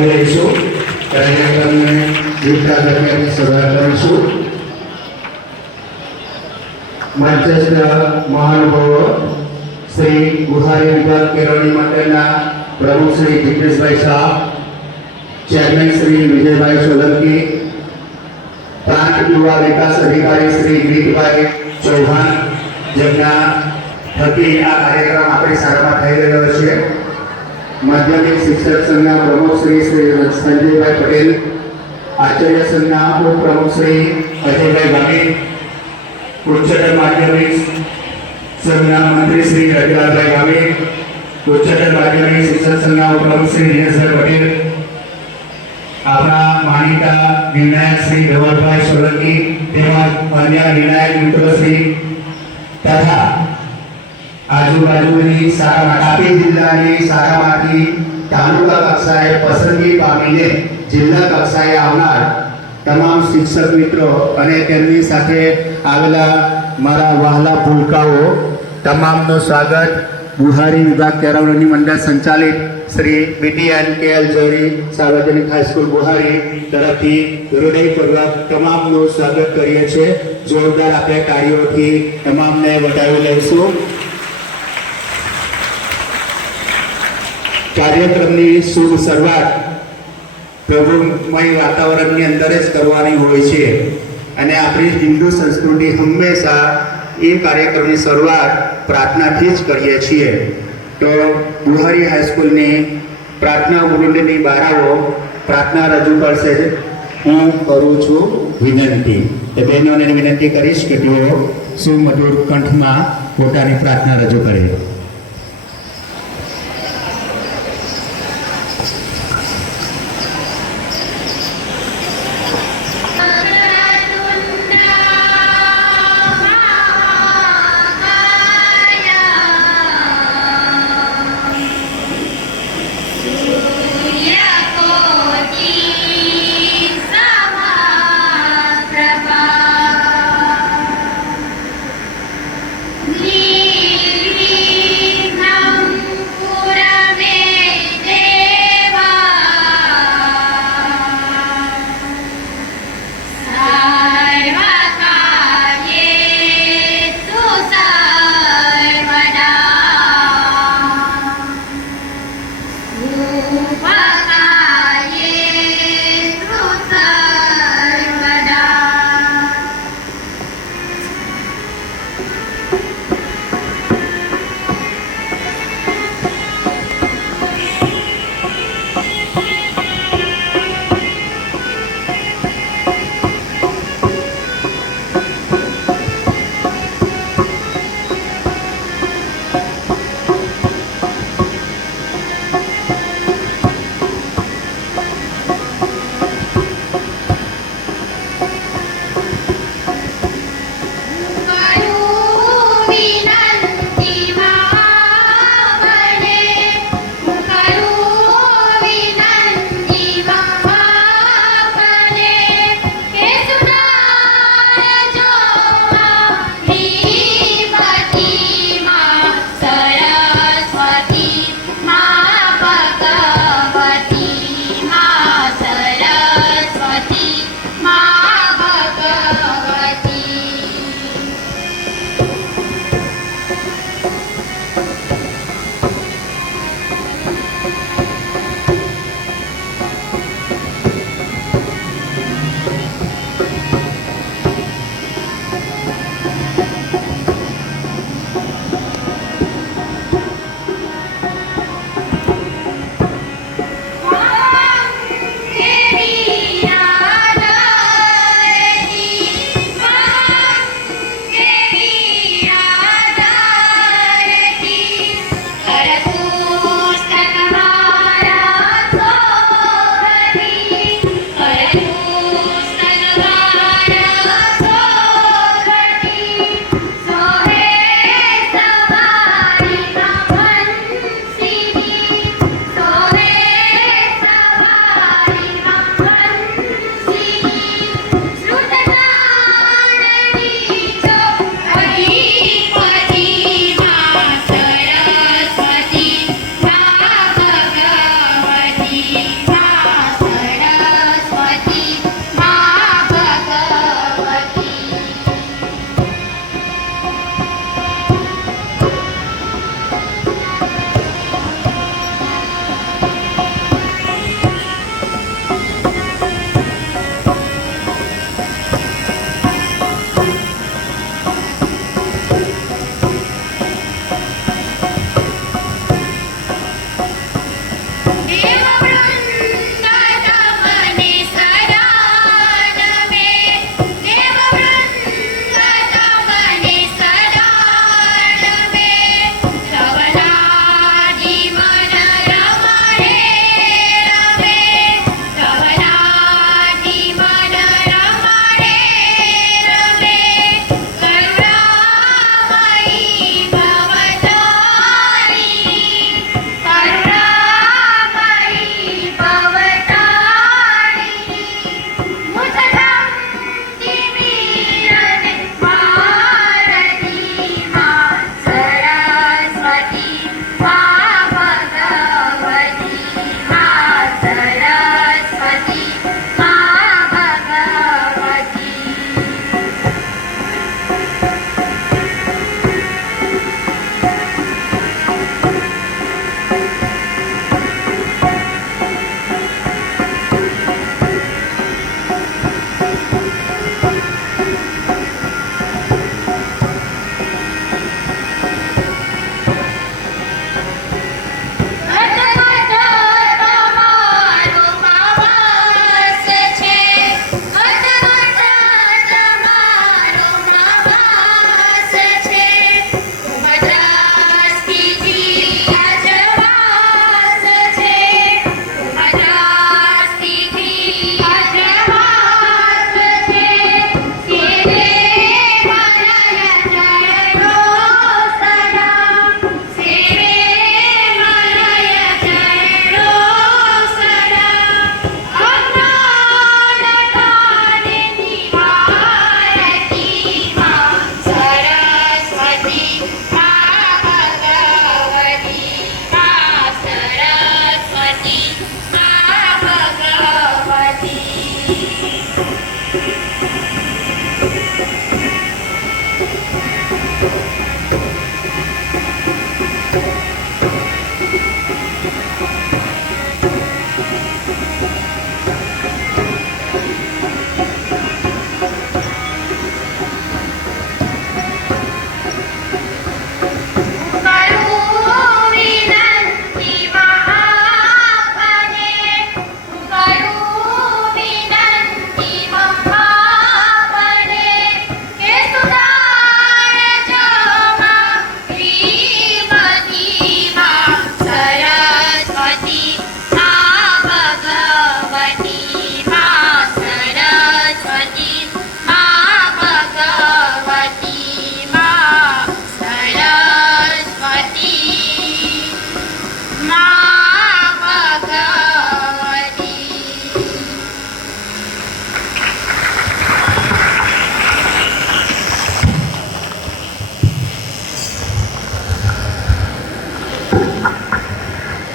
વધાવી લઈશું. કાર્યક્રમને જીવતા દરમિયાન શરૂઆત કરીશું. મંચસ્થ મહાનુભાવો શ્રી બુહારી વિભાગ કેળવણી મંડળના પ્રમુખ શ્રી જિગ્નેશભાઈ શાહ, ચેરમેન શ્રી વિજયભાઈ સોલંકી, પ્રાંત યુવા વિકાસ અધિકારી શ્રી ગીરીશભાઈ ચૌહાણ, જેમના થકી આ કાર્યક્રમ આપણી શાળામાં થઈ રહ્યો છે. માધ્યમિક શિક્ષક સંઘના પ્રમુખ શ્રી સંજયભાઈ પટેલ, આચાર્ય સંઘના ઉપપ્રમુખ શ્રી અજયભાઈ ગામી, ઉચ્ચતર માધ્યમિક સંઘના મંત્રી શ્રી રતિલાલભાઈ ગામી, ઉચ્ચતર માધ્યમિક શિક્ષક સંઘના ઉપપ્રમુખ શ્રી દિનેશભાઈ પટેલ, આપણા માનીતા નિર્ણાયક શ્રી ધવલભાઈ સોલંકી તેમજ અન્ય નિર્ણાયક મિત્રો શ્રી તથા આજુબાજુની શાળા તાપી જિલ્લાની શાળામાંથી તાલુકા કક્ષાએ પસંદગી પામીને જિલ્લા કક્ષાએ આવનાર તમામ શિક્ષક મિત્રો અને તેમની સાથે આવેલા મારા વહાલા ભૂલકાઓ તમામનું સ્વાગત બુહારી વિભાગ કેળવણી મંડળ સંચાલિત શ્રી BTN KL જોહરી સાર્વજનિક હાઈસ્કૂલ બુહારી તરફથી હૃદયપૂર્વક તમામનું સ્વાગત કરીએ છીએ. જોરદાર આપણે કાર્યોથી તમામને વધાવી લઈશું. કાર્યક્રમની શુભ શરૂઆત પ્રભુમય વાતાવરણની અંદર જ કરવાની હોય છે અને આપણી હિન્દુ સંસ્કૃતિ હંમેશા એ કાર્યક્રમની શરૂઆત પ્રાર્થનાથી જ કરીએ છીએ. તો બુહારી હાઈસ્કૂલની પ્રાર્થના વૃંદની બારાઓ પ્રાર્થના રજૂ કરશે. હું કરું છું વિનંતી. એ બહેનોને વિનંતી કરીશ કે તેઓ સુમધુર કંઠમાં પોતાની પ્રાર્થના રજૂ કરે.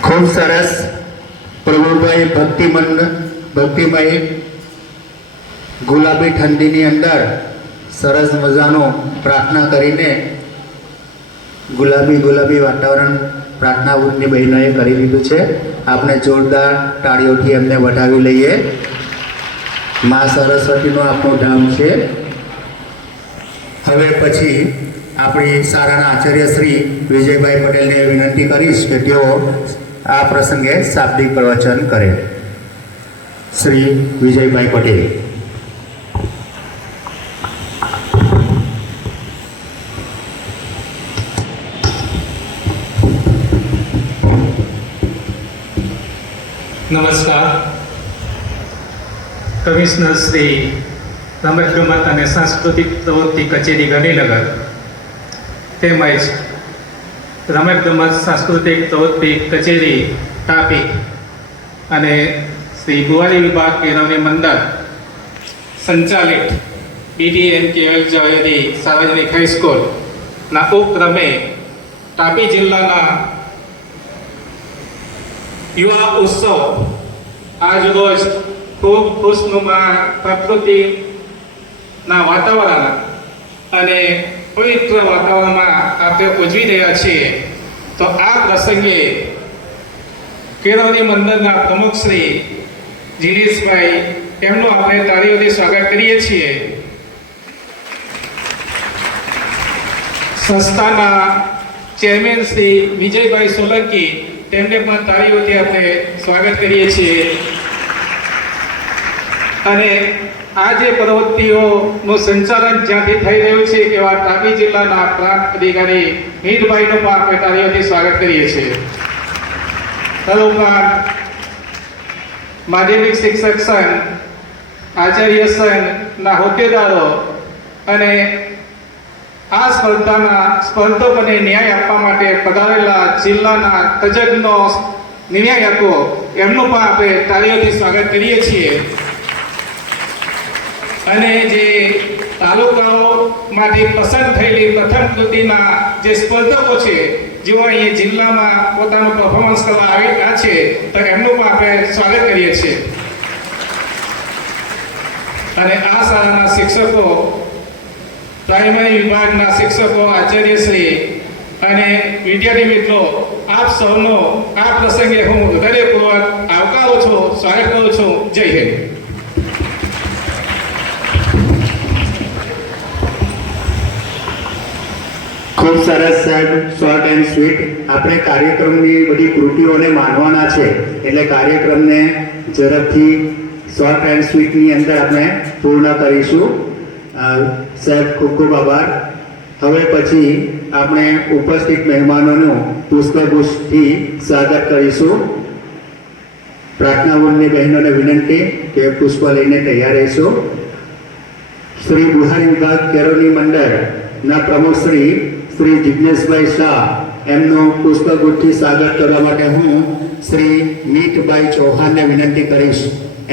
ખૂબ સરસ પ્રભુભાઈ ભક્તિમય ગુલાબી ઠંડીની અંદર સરસ મજાનું પ્રાર્થના કરીને ગુલાબી વાતાવરણ પ્રાર્થના વૃંદની બહેનોએ કરી દીધું છે. આપણે જોરદાર તાળીઓથી એમને વધાવી લઈએ. મા સરસ્વતીનું આપણું ધામ છે. હવે પછી આપણી શાળાના આચાર્ય શ્રી વિજયભાઈ પટેલને વિનંતી કરીશ કે તેઓ આ પ્રસંગે શાબ્દિક પ્રવચન કરે. શ્રી વિજયભાઈ પટેલ. નમસ્કાર. કમિશનર શ્રી રમતગમત અને સાંસ્કૃતિક પ્રવૃત્તિ કચેરી ગાંધીનગર તેમજ રમતગમત સાંસ્કૃતિક પ્રવૃત્તિ કચેરી તાપી અને શ્રી ગુવારી વિભાગ કેળવણી મંડળ સંચાલિત BDNKL ઝવેરી સાર્વજનિક હાઈસ્કૂલના ઉપક્રમે તાપી જિલ્લાના યુવા ઉત્સવ આજરોજ ખૂબ ખુશનુમા પ્રકૃતિના વાતાવરણ અને પવિત્ર વાતાવરણમાં આપણે ઉજવી રહ્યા છીએ. તો આ પ્રસંગે કેળવણી મંડળના પ્રમુખ શ્રી જીનેશભાઈ એમનું આપણે તાળીઓથી સ્વાગત કરીએ છીએ. સંસ્થાના ચેરમેન શ્રી વિજયભાઈ સોલંકી તેમને પણ તાળીઓથી આપણે સ્વાગત કરીએ છીએ. અને આ જે પ્રવૃત્તિઓનું સંચાલન જ્યાંથી થઈ રહ્યું છે એવા તાપી જિલ્લાના પ્રાંત અધિકારી મીરભાઈનું પણ આપણે તાળીઓથી સ્વાગત કરીએ છીએ. તદુપરાંત માધ્યમિક શિક્ષક સંઘ, આચાર્ય સંઘના હોદ્દેદારો અને આ સ્પર્ધકોને ન્યાય આપવા માટે પધારેલા જિલ્લાના તજજ્ઞો, નિર્ણયકો એમનું પણ આપણે તાળીઓથી સ્વાગત કરીએ છીએ. અને જે તાલુકાઓમાંથી પસંદ થયેલી પ્રથમ કૃતિના જે સ્પર્ધકો છે જેઓ અહીંયા જિલ્લામાં પોતાનું પરફોર્મન્સ કરવા આવ્યા છે તો એમનું પણ આપણે સ્વાગત કરીએ છીએ. અને આ શાળાના શિક્ષકો, પ્રાઇમરી વિભાગના શિક્ષકો, આચાર્યશ્રી અને વિદ્યાર્થી મિત્રો, આપ સૌનો આ પ્રસંગે હું હૃદયપૂર્વક આવકારું છું, સ્વાગત કરું છું. જય હિન્દ. ખૂબ સરસ સાહેબ, શોર્ટ એન્ડ સ્વીટ. આપણે કાર્યક્રમની બધી કૃતિઓને માનવાના છે એટલે કાર્યક્રમને ઝડપથી શોર્ટ એન્ડ સ્વીટની અંદર આપણે પૂર્ણ કરીશું. સાહેબ ખૂબ ખૂબ આભાર. હવે પછી આપણે ઉપસ્થિત મહેમાનોનું પુષ્પગુચ્છથી સ્વાગત કરીશું. પ્રાર્થના વૃંદની બહેનોને વિનંતી કે પુષ્પ લઈને તૈયાર રહીશું. શ્રી બુહારી વિભાગ કેળવણી મંડળના પ્રમુખ શ્રી જિજ્ઞેશભાઈ શાહ એમનું પુષ્પગુચ્છથી સ્વાગત કરવા માટે હું શ્રી મીતભાઈ ચૌહાણને વિનંતી કરીશ.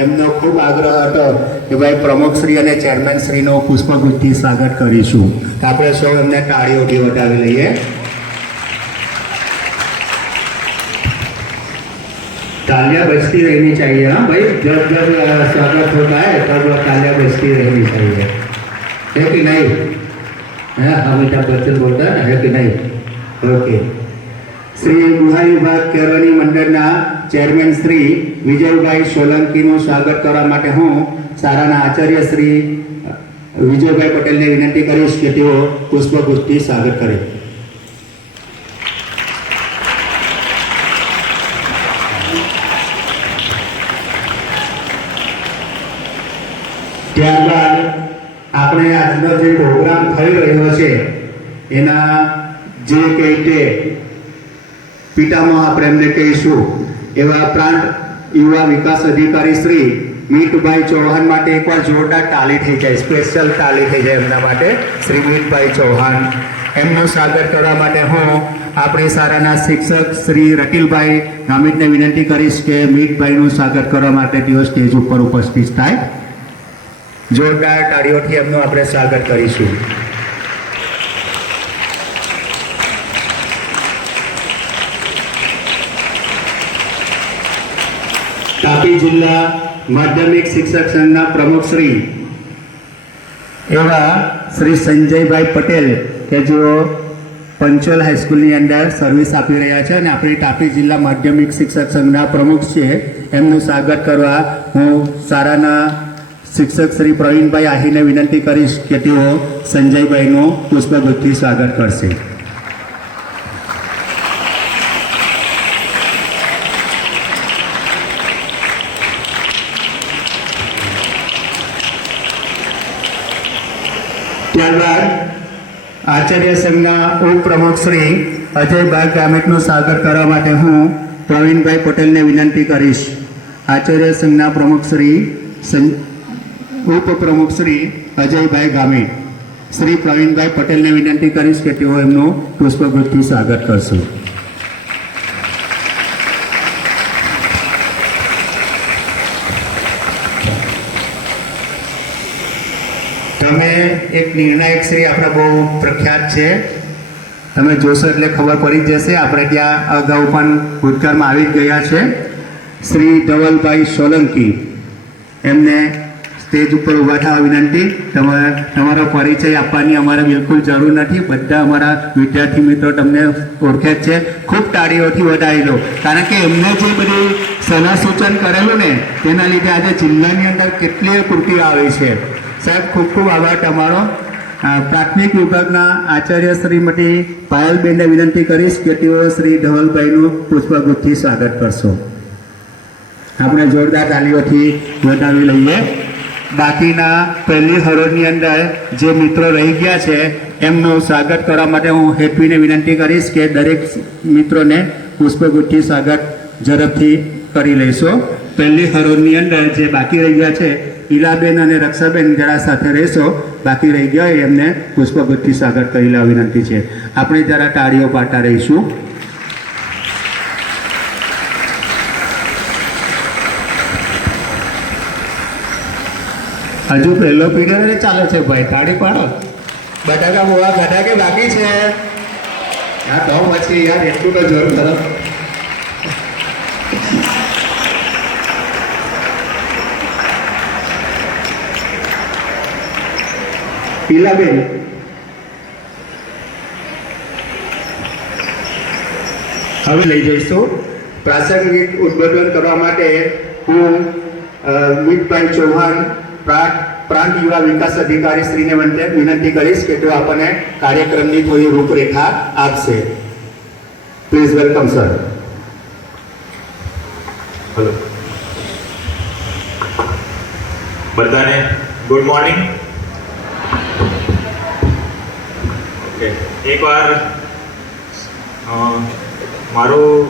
એમનો ખૂબ આગ્રહ હતો કે ભાઈ પ્રમુખશ્રી અને ચેરમેનશ્રીનો પુષ્પગુચ્છથી સ્વાગત કરીશું. આપણે સૌ એમને તાળીઓથી વધાવી લઈએ. तालियां बजती रहनी चाहिए. हाँ भाई, जब जब स्वागत होता है तब तालियां बजती रहनी चाहिए, है कि नहीं? है अमिताभ बच्चन बोलता है कि नहीं? ओके. શ્રી ગૃહ વિભાગ કેળવણી મંડળના ચેરમેન શ્રી વિજયભાઈ સોલંકીનું સ્વાગત કરવા માટે હું શાળાના આચાર્ય શ્રી વિજયભાઈ પટેલને વિનંતી કરીશ કે તેઓ પુષ્પગુચ્છથી સ્વાગત કરે. ત્યારબાદ આપણે આજનો જે પ્રોગ્રામ થઈ રહ્યો છે એના જે કંઈ તે પિતામહ આપણે એમને કહીશું એવા પ્રાંત યુવા વિકાસ અધિકારી શ્રી મીતભાઈ ચૌહાણ માટે એકવાર જોરદાર તાળી થઈ જાય, સ્પેશિયલ તાળી થઈ જાય એમના માટે. શ્રી મીતભાઈ ચૌહાણ એમનું સ્વાગત કરવા માટે હું આપણી શાળાના શિક્ષક શ્રી રકીલભાઈ ગામિતને વિનંતી કરીશ કે મીતભાઈનું સ્વાગત કરવા માટે તેઓ સ્ટેજ ઉપર ઉપસ્થિત થાય. જોરદાર તાળીઓથી એમનું આપણે સ્વાગત કરીશું. તાપી જિલ્લા માધ્યમિક શિક્ષક સંઘના પ્રમુખ શ્રી એવા શ્રી સંજયભાઈ પટેલ કે જેઓ પંચોલ હાઈસ્કૂલની અંદર સર્વિસ આપી રહ્યા છે અને આપણી તાપી જિલ્લા માધ્યમિક શિક્ષક સંઘના પ્રમુખ છે, એમનું સ્વાગત કરવા હું શાળાના શિક્ષક શ્રી પ્રવીણભાઈ આહીરને વિનંતી કરીશ કે તેઓ સંજયભાઈનું પુષ્પગુચ્છથી સ્વાગત કરશે. ત્યારબાદ આચાર્ય સંઘના ઉપપ્રમુખ શ્રી અજયભાઈ ગામિતનું સ્વાગત કરવા માટે હું પ્રવીણભાઈ પટેલને વિનંતી કરીશ. આચાર્ય સંઘના પ્રમુખ શ્રી ઉપપ્રમુખ શ્રી અજયભાઈ ગામિત શ્રી પ્રવીણભાઈ પટેલને વિનંતી કરીશ કે તેઓ એમનું પુષ્પગુચ્છથી સ્વાગત કરશે. તમે એક નિર્ણાયક શ્રી આપણે બહુ પ્રખ્યાત છે, તમે જોશો એટલે ખબર પડી જશે. આપણે ત્યાં અગાઉ પણ ભૂતકાળમાં આવી જ ગયા છે. શ્રી ધવલભાઈ સોલંકી એમને સ્ટેજ ઉપર ઊભા થવા વિનંતી. તમારો પરિચય આપવાની અમારે બિલકુલ જરૂર નથી, બધા અમારા વિદ્યાર્થી મિત્રો તમને ઓળખે જ છે. ખૂબ તાળીઓથી વધાવી લો, કારણ કે એમને જે બધી સલાહ સૂચન કરેલું ને તેના લીધે આજે જિલ્લાની અંદર કેટલીય કૃતિઓ આવી છે. સાહેબ ખૂબ ખૂબ આભાર તમારો. પ્રાથમિક વિભાગના આચાર્ય શ્રીમતી પાયલબેનને વિનંતી કરીશ કે તેઓ શ્રી ધવલભાઈનું પુષ્પગુચ્છથી સ્વાગત કરશો. આપણે જોરદાર તાળીઓથી વધાવી લઈએ. બાકીના પહેલી હરોળની અંદર જે મિત્રો રહી ગયા છે એમનું સ્વાગત કરવા માટે હું હેતવીને વિનંતી કરીશ કે દરેક મિત્રોને પુષ્પગુચ્છથી સ્વાગત ઝડપથી કરી લઈશો. પહેલી હરોળની અંદર જે બાકી રહી ગયા છે ઈલાબેન અને રક્ષાબેન જરા સાથે રહેશો, બાકી રહી ગયા હોય એમને પુષ્પગુચ્છથી સ્વાગત કરી લેવા વિનંતી છે. આપણે જરા તાળીઓ પાડતા રહીશું. હજુ પહેલો પીરિયડ ચાલે છે ભાઈ, તાળી પાડો. બટાકા બોવા ખાધા કે બાકી છે? હા તો પછી યાર એટલું તો જોર કરો. પીલાબેન હવે લઈ જઈશું. પ્રાસંગિક ઉદ્બોધન કરવા માટે હું મીતભાઈ ચૌહાણ પ્રાંત યુવા વિકાસ અધિકારી શ્રીને વિનંતી કરીશ કે તેઓ આપણને કાર્યક્રમની થોડી રૂપરેખા આપશે. Please welcome sir. હેલો બધાને ગુડ મોર્નિંગ. ઓકે, એકવાર મારું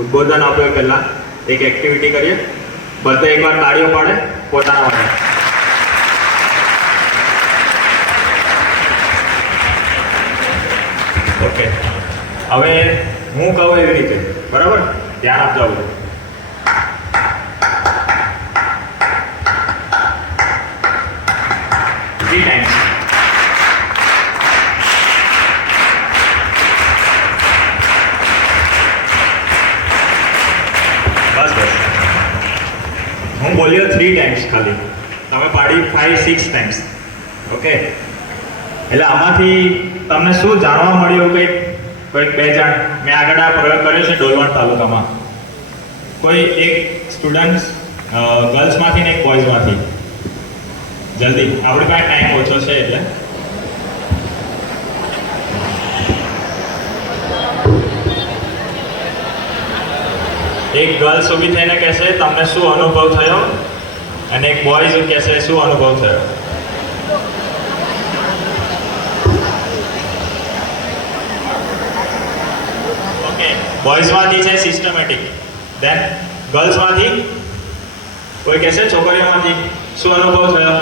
ઉદ્બોધન આપ્યો પહેલાં એક એક્ટિવિટી કરીએ. બધા એકવાર તાળીઓ પાડે પોતાના માટે. ઓકે, હવે હું કહું એવી રીતે, બરાબર? ધ્યાન આપજો. બધું 3 times. બસ બસ, હું બોલ્યો 3 times ખાલી, તમે પાડી 5-6 times. ઓકે, એટલે આમાંથી તમને શું જાણવા મળ્યું કંઈક કોઈક 2 જણ મેં આગળ આ પ્રયોગ કર્યો છે ડોલવણ તાલુકામાં કોઈ એક સ્ટુડન્ટ ગર્લ્સમાંથી ને એક બોયઝમાંથી જલ્દી આપણી પાસે ટાઈમ ઓછો છે એટલે એક ગર્લ્સ ઊભી થઈને કહેશે તમને શું અનુભવ થયો અને એક બોયઝ કહેશે શું અનુભવ થયો. ઓકે બોયઝમાંથી છે સિસ્ટમેટિક દેન ગર્લ્સમાંથી કોઈ કહેશે છોકરીઓમાંથી શું અનુભવ થયો.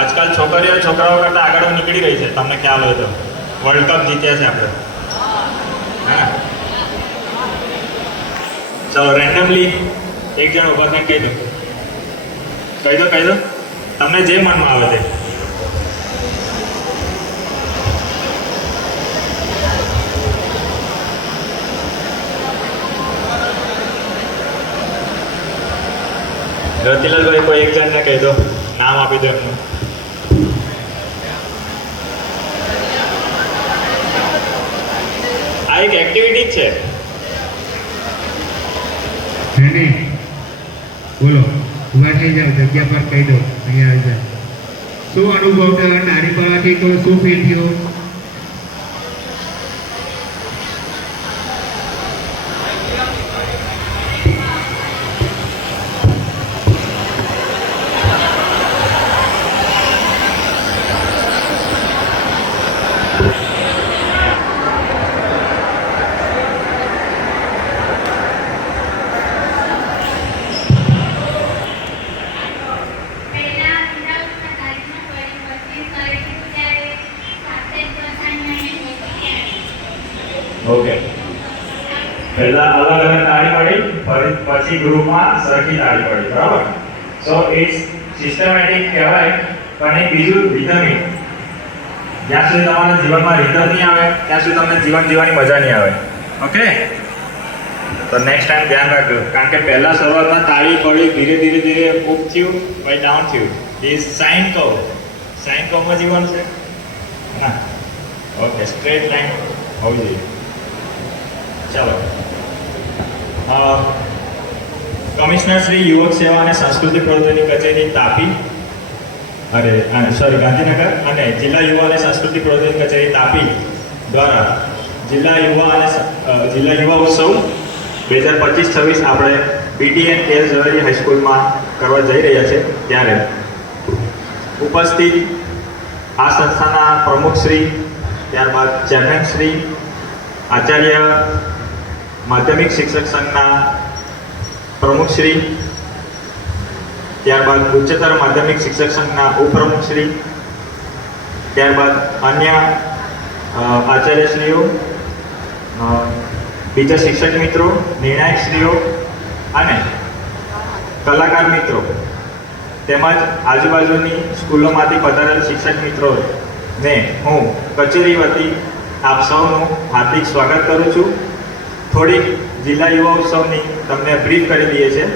આજકાલ છોકરીઓ છોકરાઓ કરતાં આગળ નીકળી રહી છે તમને ખ્યાલ હોય તો વર્લ્ડ કપ જીત્યા છે આપણે. હા ચાલો રેન્ડમલી એક જણ ઉભા થઈને કહી દો તમને જે મનમાં આવે તે. રતિલાલભાઈ કોઈ એક જણને કહી દો, નામ આપી દો એમનું. આ એક એક્ટિવિટી છે. બોલો, ઉભા થઈ જાઓ, જગ્યા પર કહી દો, અહીંયા આવી જાઓ. શું અનુભવ થયો નારી પડવાથી? તો શું ફીલ થયું? ઓકે પહેલા અલગ અલગ તાળી પડી, પછી ગ્રુપમાં સરખી તાળી પડી, બરાબર. સો ઇટ્સ સિસ્ટમેટિક કહેવાય, પણ એક બીજું રિધમિક. જ્યાં સુધી તમારા જીવનમાં રિધમ નહીં આવે ત્યાં સુધી તમને જીવન જીવવાની મજા નહીં આવે. ઓકે તો નેક્સ્ટ ટાઈમ ધ્યાન રાખજો, કારણ કે પહેલા શરૂઆતમાં તાળી પડી, ધીરે ધીરે ધીરે અપ થયું, પછી ડાઉન થયું. એ સાઇન કહો, સાઇન કહમાં જીવન છે ના. ઓકે સ્ટ્રેટ લાઈન હોવી જોઈએ. ચાલો કમિશનર શ્રી યુવક સેવા અને સાંસ્કૃતિક પ્રવૃત્તિની કચેરી તાપી ગાંધીનગર અને જિલ્લા યુવા અને સાંસ્કૃતિક પ્રવૃત્તિની કચેરી તાપી દ્વારા જિલ્લા યુવા ઉત્સવ 2025-26 આપણે BTN KL ઝવેરી હાઈસ્કૂલમાં કરવા જઈ રહ્યા છે. ત્યારે ઉપસ્થિત આ સંસ્થાના પ્રમુખ શ્રી, ત્યારબાદ ચેરમેન શ્રી, આચાર્ય માધ્યમિક શિક્ષક સંઘના પ્રમુખશ્રી, ત્યારબાદ ઉચ્ચતર માધ્યમિક શિક્ષક સંઘના ઉપપ્રમુખશ્રી, ત્યારબાદ અન્ય આચાર્યશ્રીઓ, બીજા શિક્ષક મિત્રો, નિર્ણાયકશ્રીઓ અને કલાકાર મિત્રો તેમજ આજુબાજુની સ્કૂલોમાંથી પધારેલ શિક્ષક મિત્રોને હું કચેરી વતી આપ સૌનું હાર્દિક સ્વાગત કરું છું. થોડીક જિલ્લા યુવા ઉત્સવની તમને બ્રીફ કરી દઈએ છીએ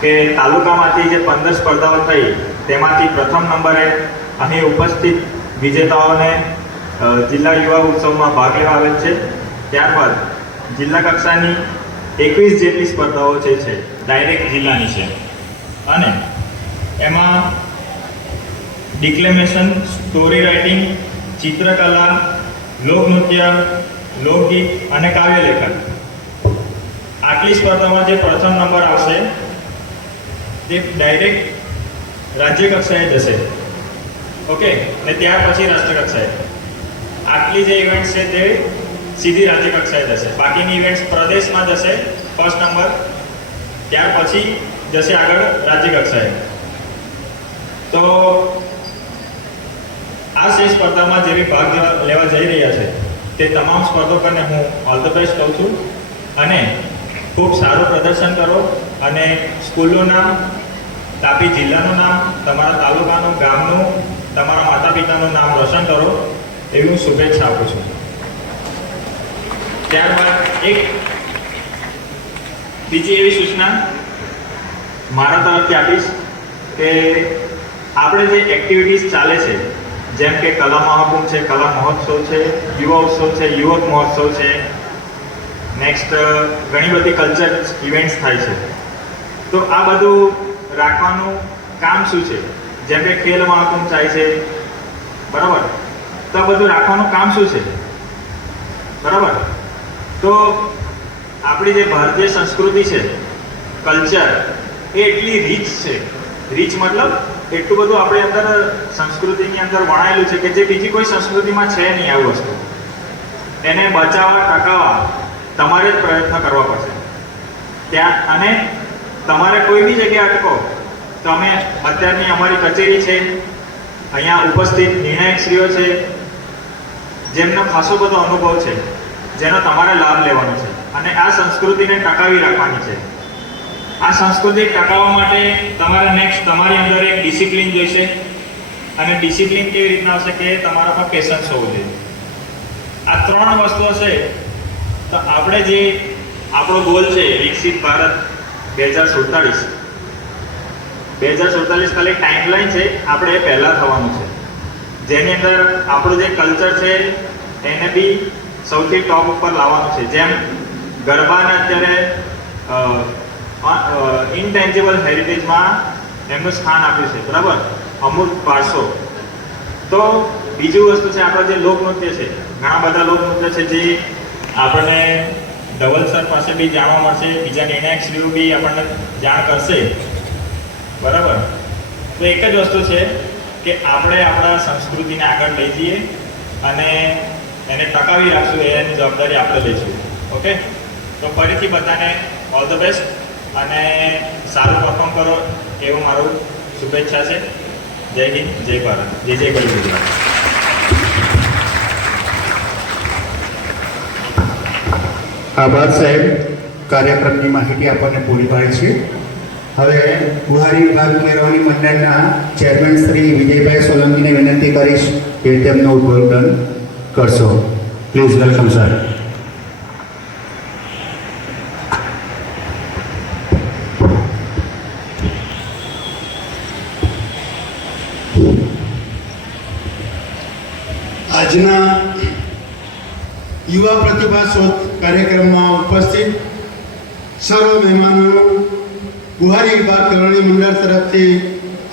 કે તાલુકામાંથી જે 15 સ્પર્ધાઓ થઈ તેમાંથી પ્રથમ નંબરે અહીં ઉપસ્થિત વિજેતાઓને જિલ્લા યુવા ઉત્સવમાં ભાગ લેવા આવેલ છે. ત્યારબાદ જિલ્લા કક્ષાની 21 જેટલી સ્પર્ધાઓ જે છે ડાયરેક્ટ જિલ્લાની છે અને એમાં ડિક્લેમેશન, સ્ટોરી રાઇટિંગ, ચિત્રકલા, લોકનૃત્ય, લોકગીત અને કાવ્યલેખન. આટલી સ્પર્ધામાં જે પ્રથમ નંબર આવશે તે ડાયરેક્ટ રાજ્ય કક્ષાએ જશે. ઓકે, અને ત્યાર પછી રાષ્ટ્ર કક્ષાએ. આટલી જે ઇવેન્ટ્સ છે તે સીધી રાજ્ય કક્ષાએ જશે. બાકીની ઇવેન્ટ્સ પ્રદેશમાં જશે ફર્સ્ટ નંબર, ત્યાર પછી જશે આગળ રાજ્ય કક્ષાએ. તો આ 6 સ્પર્ધામાં જેવી ભાગ લેવા જઈ રહ્યા છે તે તમામ સ્પર્ધકોને હું ઓલ ધ બેસ્ટ કહું છું અને ખૂબ સારું પ્રદર્શન કરો અને સ્કૂલનું નામ, તાપી જિલ્લાનું નામ, તમારા તાલુકાનું, ગામનું, તમારા માતા પિતાનું નામ રોશન કરો એવી હું શુભેચ્છા આપું છું. ત્યારબાદ એક બીજી એવી સૂચના મારા તરફથી આપીશ કે આપણે જે એક્ટિવિટીઝ ચાલે છે જેમ કે કલા મહાકુંભ છે, કલા મહોત્સવ છે, યુવા ઉત્સવ છે, યુવક મહોત્સવ છે, નેક્સ્ટ ઘણી બધી કલ્ચર ઇવેન્ટ્સ થાય છે. તો આ બધું રાખવાનું કામ શું છે? જેમ કે ખેલ મહાકુંભ થાય છે, બરાબર, તો આ બધું રાખવાનું કામ શું છે? બરાબર. તો આપણી જે ભારતીય સંસ્કૃતિ છે, કલ્ચર, એ એટલી રીચ છે. રીચ મતલબ એટલું બધું આપણી અંદર સંસ્કૃતિની અંદર વણાયેલું છે કે જે બીજી કોઈ સંસ્કૃતિમાં છે નહીં. આવી વસ્તુ એને બચાવવા, ટકાવવા તમારે જ પ્રયત્ન કરવા પડશે ત્યાં. અને તમારે કોઈ બી જગ્યાએ અટકો, તમે અત્યારની અમારી કચેરી છે, અહીંયા ઉપસ્થિત નિર્ણાયકશ્રીઓ છે, જેમનો ખાસો બધો અનુભવ છે, જેનો તમારે લાભ લેવાનો છે અને આ સંસ્કૃતિને ટકાવી રાખવાની છે. આ સંસ્કૃતિ ટકાવવા માટે તમારે નેક્સ્ટ તમારી અંદર એક ડિસિપ્લિન જોઈશે. અને ડિસિપ્લિન કેવી રીતના આવશે કે તમારામાં પેશન્સ હોવું જોઈએ. આ 3 વસ્તુ હશે તો આપણે જે આપણો ગોલ છે વિકસિત ભારત 2047 ખાલી ટાઈમલાઈન છે, આપણે એ પહેલાં થવાનું છે, જેની અંદર આપણું જે કલ્ચર છે એને બી સૌથી ટોપ ઉપર લાવવાનું છે. જેમ ગરબાને અત્યારે ઇનટેન્જિબલ હેરિટેજમાં એમનું સ્થાન આપ્યું છે, બરાબર, અમૂર્ત વારસો. તો બીજું વસ્તુ છે આપણા જે લોકનૃત્ય છે, ઘણા બધા લોકનૃત્ય છે જે આપણને ધવલ સર પાસે બી જાણવા મળશે, બીજા નિર્ણાયકશ્રીઓ બી આપણને જાણ કરશે, બરાબર. તો એક જ વસ્તુ છે કે આપણે આપણા સંસ્કૃતિને આગળ લઈ જઈએ અને એને ટકાવી રાખશું, એની જવાબદારી આપણે લઈશું. ઓકે, તો ફરીથી બધાને ઓલ ધ બેસ્ટ અને સારું પરફોર્મ કરો એવું મારું શુભેચ્છા છે. જય હિન્દ, જય ભારત, જય જય ગરવી ગુજરાત. આભાર સાહેબ, કાર્યક્રમની માહિતી આપણને પૂરી પાડી છે. હવે ગુહારી વિભાગ કેળવણી મંડળના ચેરમેન શ્રી વિજયભાઈ સોલંકીને વિનંતી કરીશ કે તેમનું ઉદ્બોધન કરશો. Please welcome sir. આજના યુવા પ્રતિભા શોધ કાર્યક્રમમાં ઉપસ્થિત સર્વ મહેમાનોનું ગુહારી વિભાગ કેળવણી મંડળ તરફથી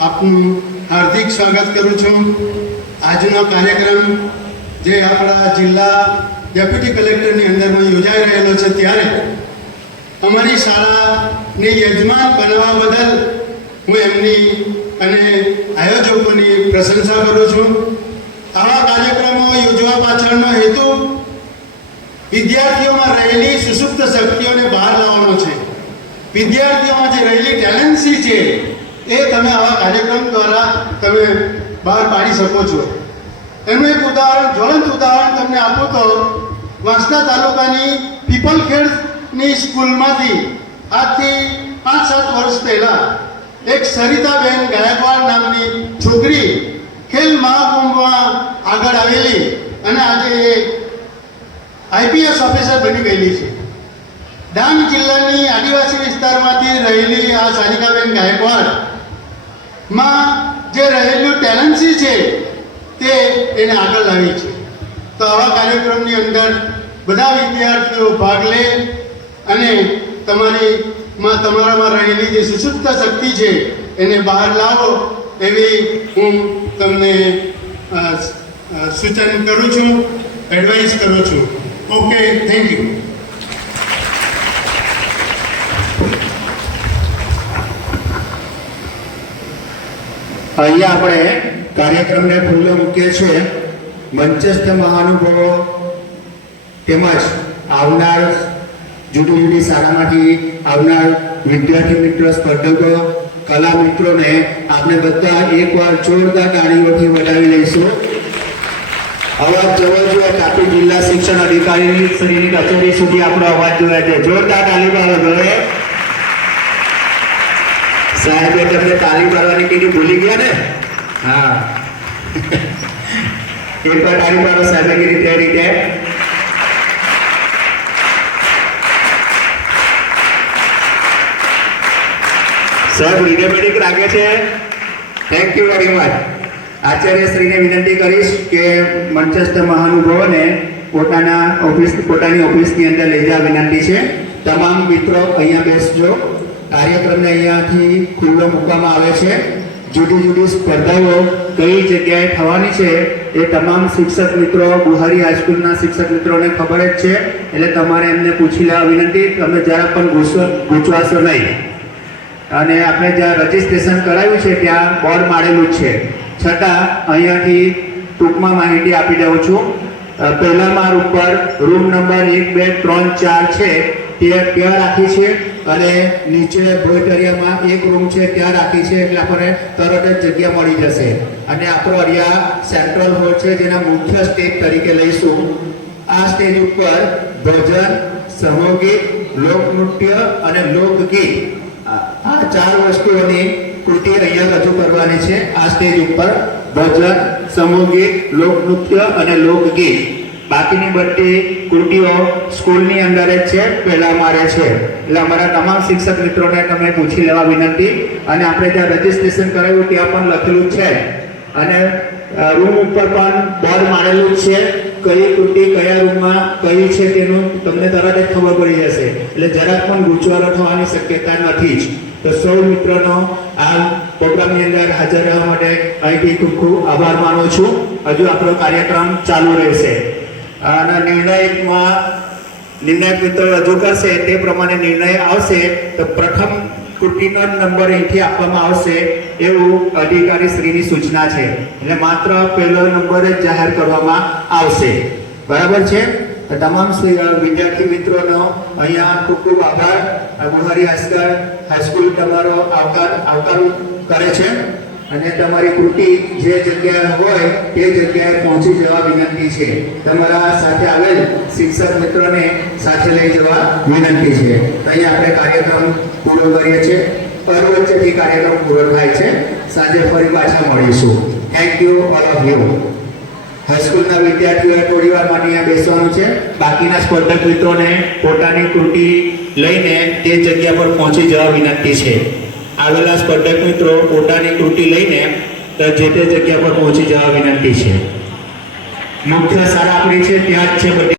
આપનું હાર્દિક સ્વાગત કરું છું. આજનો કાર્યક્રમ જે આપણા જિલ્લા ડેપ્યુટી કલેક્ટરની અંદરમાં યોજાઈ રહેલો છે, ત્યારે અમારી શાળાને યજમાન બનાવવા બદલ હું એમની અને આયોજકોની પ્રશંસા કરું છું. આવા કાર્યક્રમો યોજવા પાછળનો હેતુ વિદ્યાર્થીઓમાં રહેલી સુષુપ્ત શક્તિઓને બહાર લાવવાનો છે. વિદ્યાર્થીઓમાં જે રહેલી ટેલેન્સી છે એ તમે આવા કાર્યક્રમ દ્વારા તમે બહાર પાડી શકો છો. એનું એક ઉદાહરણ, જ્વલંત ઉદાહરણ તમને આપું તો વાંસદા તાલુકાની પીપલખેડની સ્કૂલમાંથી આજથી 5-7 વર્ષ પહેલાં એક સરિતાબેન ગાયકવાડ નામની છોકરી ખેલ મહાકુંભમાં આગળ આવેલી અને આજે એ આઈપીએસ ઓફિસર બની ગયેલી છે. ડાંગ જિલ્લાની આદિવાસી વિસ્તારમાંથી રહેલી આ સારિકાબેન ગાયકવાડમાં જે રહેલું ટેલેન્સી છે તે એને આગળ લાવી છે. તો આવા કાર્યક્રમની અંદર બધા વિદ્યાર્થીઓ ભાગ લે અને તમારામાં રહેલી જે સુષુપ્ત શક્તિ છે એને બહાર લાવો એવી હું તમને સૂચન કરું છું, એડવાઇસ કરું છું. Okay, thank you. અહીંયા આપણે કાર્યક્રમને ખુલ્લો મૂકીએ છીએ. મંચસ્થ મહાનુભાવો તેમજ આવનાર જુદી જુદી શાળામાંથી આવનાર વિદ્યાર્થી મિત્રો, સ્પર્ધકો, કલા મિત્રોને આપણે બધા એકવાર જોરદાર તાળીઓથી વધાવી લઈશું. અવાજ જવો જોઈએ તાપી જિલ્લા શિક્ષણ અધિકારી શ્રીની કચેરી સુધી આપણો અવાજ જોવે છે. જોરદાર તાળી પાડો જોડે. સાહેબે તમને તાળી પાડવાની કીધી, ભૂલી ગયા ને? હા, એકવાર તાળી પાડો સાહેબે કીધી તે રીતે. સાહેબ રિનેમેટિક લાગે છે. Thank you very much. આચાર્યશ્રીને વિનંતી કરીશ કે મંચસ્થ મહાનુભાવોને પોતાની ઓફિસની અંદર લઈ જવા વિનંતી છે. તમામ મિત્રો અહીંયા બેસજો. કાર્યક્રમને અહીંયાથી ખુલ્લો મૂકવામાં આવે છે. જુદી જુદી સ્પર્ધાઓ કઈ જગ્યાએ થવાની છે એ તમામ શિક્ષક મિત્રો, બુહારી હાઈસ્કૂલના શિક્ષક મિત્રોને ખબર જ છે, એટલે તમારે એમને પૂછી લેવા વિનંતી. તમે જરા પણ ગૂંચવાશો નહીં. અને આપણે જ્યાં રજીસ્ટ્રેશન કરાવ્યું છે ત્યાં બોર્ડ મારેલું જ છે, છતાં અહીંયાથી ટૂંકમાં માહિતી આપી દઉં છું. પહેલા માળ ઉપર રૂમ નંબર 1, 2, 3, 4 છે તે ત્યાં રાખી છે, અને નીચે ભોયતરિયામાં એક રૂમ છે ત્યાં રાખી છે, એટલે આપણને તરત જ જગ્યા મળી જશે. અને આપણો અહીંયા સેન્ટ્રલ હોલ છે જેના મુખ્ય સ્ટેજ તરીકે લઈશું. આ સ્ટેજ ઉપર ભજન, સમૂહગીત, લોકનૃત્ય અને લોકગીત, આ 4 વસ્તુઓની કૃતિ અહીંયા રજૂ કરવાની છે. આ સ્ટેજ ઉપર ભજન, સમૂહગીત, લોકનૃત્ય અને લોકગીત. બાકીની બધી કૃતિઓ સ્કૂલની અંદર જ છે, પહેલા મારે છે. એટલે અમારા તમામ શિક્ષક મિત્રોને તમે પૂછી લેવા વિનંતી. અને આપણે ત્યાં રજીસ્ટ્રેશન કરાવ્યું ત્યાં પણ લખેલું છે, અને રૂમ ઉપર પણ બોર્ડ મારેલું જ છે. કઈ કૃતિ કયા રૂમમાં કઈ છે તેનું તમને તરત જ ખબર પડી જશે, એટલે જરાક પણ ગૂંચવાડો થવાની શક્યતા નથી જ. તો સૌ મિત્રોનો આ પ્રોગ્રામની અંદર હાજર રહેવા માટે અહીંથી ખૂબ ખૂબ આભાર માનું છું. હજુ આપણો કાર્યક્રમ ચાલુ રહેશે. અને નિર્ણાયક મિત્રો રજૂ કરશે તે પ્રમાણે નિર્ણય આવશે તો પ્રથમ કૃતિનો નંબર અહીંથી આપવામાં આવશે એવું અધિકારી શ્રીની સૂચના છે. એટલે માત્ર પહેલો નંબર જ જાહેર કરવામાં આવશે. બરાબર છે? તમામ વિદ્યાર્થી મિત્રોનો અહીંયા ખૂબ ખૂબ આભાર. બુહારી હાઈસ્કૂલ તમારો આવકાર કરે છે, અને તમારી કૃતિ જે જગ્યાએ હોય તે જગ્યાએ પહોંચી જવા વિનંતી છે. તમારા સાથે આવેલ શિક્ષક મિત્રોને સાથે લઈ જવા વિનંતી છે. અહીંયા આપણે કાર્યક્રમ પૂરો કરીએ છીએ. અરવચ્ચેથી કાર્યક્રમ પૂરો થાય છે. સાંજે ફરી પાછા મળીશું. Thank you all of you. હાઈસ્કૂલના વિદ્યાર્થીઓએ થોડી વાર માટે અહીંયા બેસવાનું છે. બાકીના સ્પર્ધક મિત્રોને પોતાની કૃતિ લઈને તે જગ્યા પર પહોંચી જવા વિનંતી છે. આવેલા સ્પર્ધક મિત્રો પોતાની કૃતિ લઈને જે તે જગ્યા પર પહોંચી જવા વિનંતી છે. મુખ્ય શાળા આપણી છે ત્યાં જ છે બધી